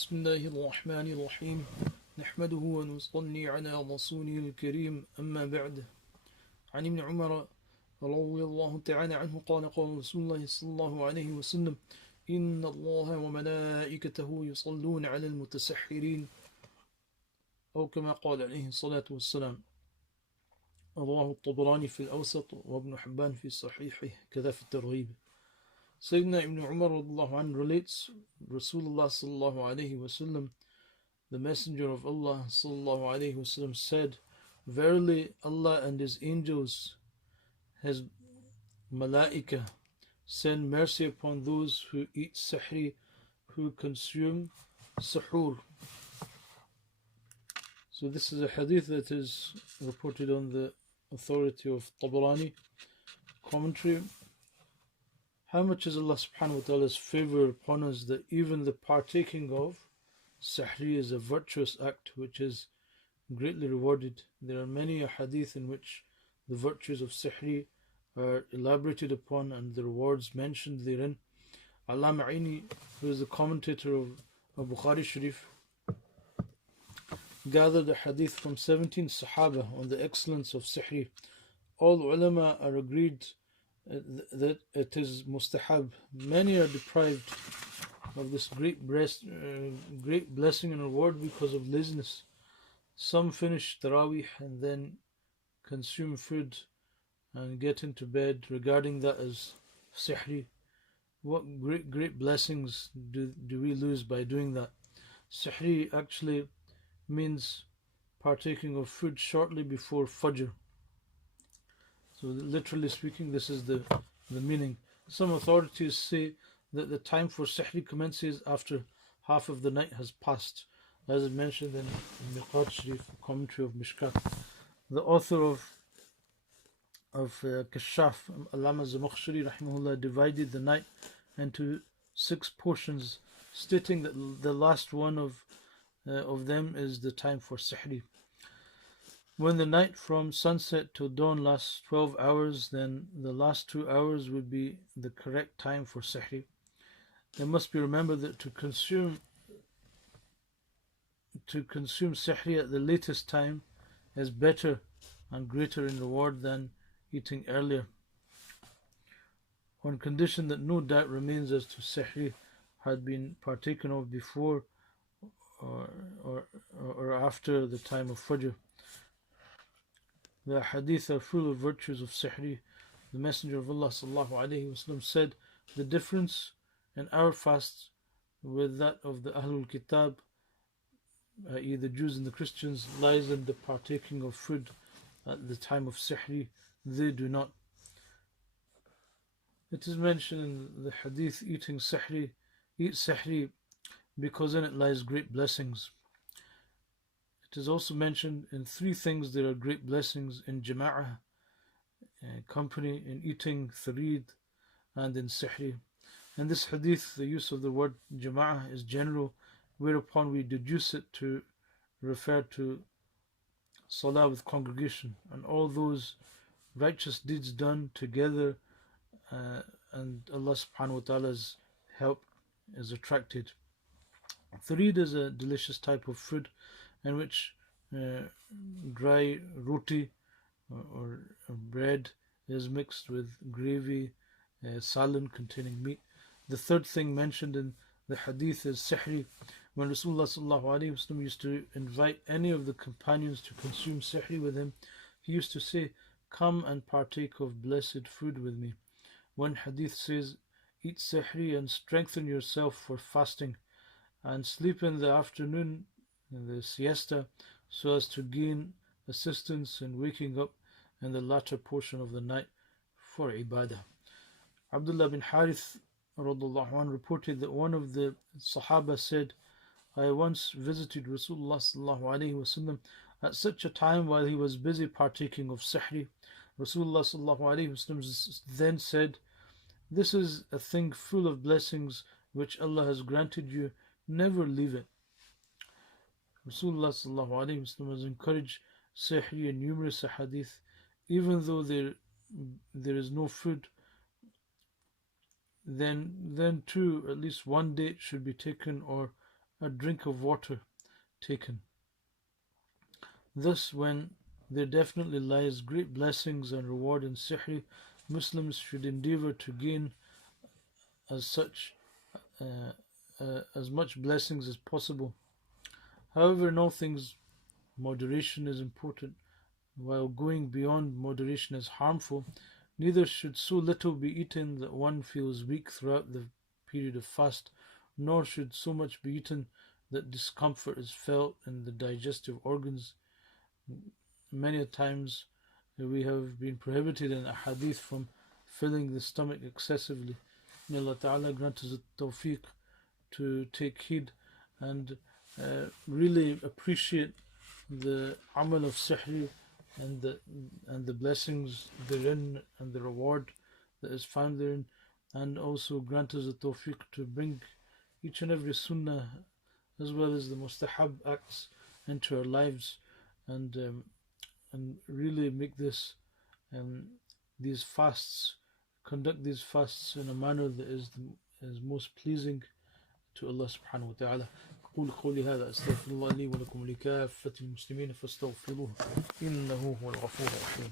بسم الله الرحمن الرحيم نحمده ونصلي على رسوله الكريم أما بعد عن ابن عمر رضي الله تعالى عنه قال قال رسول الله صلى الله عليه وسلم إن الله وملائكته يصلون على المتسحرين أو كما قال عليه الصلاة والسلام. رواه الطبراني في الأوسط وابن حبان في صحيحه كذا في الترغيب. Sayyidina Ibn Umar radiallahu anhu relates, Rasulullah sallallahu alayhi wasallam, the Messenger of Allah sallallahu alayhi wasallam said, verily Allah and His angels, His malaika, send mercy upon those who eat sahri, who consume sahur. So this is a hadith that is reported on the authority of Tabarani commentary. How much is Allah subhanahu wa ta'ala's favor upon us that even the partaking of sahri is a virtuous act which is greatly rewarded. There are many hadith in which the virtues of sahri are elaborated upon and the rewards mentioned therein. Allama Aini, who is the commentator of Bukhari Sharif, gathered a hadith from 17 Sahaba on the excellence of sahri. All ulama are agreed that it is mustahab. Many are deprived of this great blessing and reward because of laziness. Some finish tarawih and then consume food and get into bed regarding that as sihri. What great blessings do we lose by doing that? Sihri actually means partaking of food shortly before Fajr. So literally speaking, this is the meaning. Some authorities say that the time for sihri commences after half of the night has passed, as is mentioned in Miqat Sharif, commentary of Mishkat. The author of Kashaf, Allama Zamakhshari rahimahullah, divided the night into 6 portions, stating that the last one of them is the time for sihri. When the night from sunset till dawn lasts 12 hours, then the last 2 hours would be the correct time for sihri. It must be remembered that to consume sihri at the latest time is better and greater in reward than eating earlier, on condition that no doubt remains as to sihri had been partaken of before or after the time of Fajr. The hadith are full of virtues of sihri. The Messenger of Allah sallallahu alaihi wasallam said, the difference in our fast with that of the Ahlul Kitab, i.e. the Jews and the Christians, lies in the partaking of food at the time of sihri. They do not. It is mentioned in the hadith, eat sihri because in it lies great blessings. It is also mentioned in 3 things there are great blessings: in jama'ah, company, in eating tharid, and in sihri. In this hadith, the use of the word jama'ah is general, whereupon we deduce it to refer to salah with congregation and all those righteous deeds done together, and Allah subhanahu wa ta'ala's help is attracted. Tharid is a delicious type of food in which dry roti or bread is mixed with gravy, salan containing meat. The 3rd thing mentioned in the hadith is sihri. When Rasulullah sallallahu alaihi wasallam used to invite any of the companions to consume sihri with him, he used to say, come and partake of blessed food with me. One hadith says, eat sihri and strengthen yourself for fasting, and sleep in the afternoon in the siesta so as to gain assistance in waking up in the latter portion of the night for ibadah. Abdullah bin Harith radhiallahu anhu reported that one of the Sahaba said, I once visited Rasulullah sallallahu alaihi wasallam at such a time while he was busy partaking of sihri. Rasulullah sallallahu alaihi wasallam then said, this is a thing full of blessings which Allah has granted you, never leave it. Rasulullah sallallahu alaihi wasallam has encouraged sihri in numerous hadith. Even though there is no food, then too at least one date should be taken, or a drink of water taken. Thus, when there definitely lies great blessings and reward in Sihri, Muslims should endeavor to gain as such as much blessings as possible. However, in all things, moderation is important. While going beyond moderation is harmful, neither should so little be eaten that one feels weak throughout the period of fast, nor should so much be eaten that discomfort is felt in the digestive organs. Many times we have been prohibited in a hadith from filling the stomach excessively. May Allah Ta'ala grant us the tawfiq to take heed and really appreciate the amal of sihr and the blessings therein and the reward that is found therein, and also grant us the tawfiq to bring each and every sunnah as well as the mustahab acts into our lives, and really make this these fasts, conduct these fasts in a manner that is most pleasing to Allah subhanahu wa ta'ala. أقول قولي هذا أستغفر الله لي ولكم ولكافة المسلمين فاستغفروه إنه هو الغفور الرحيم.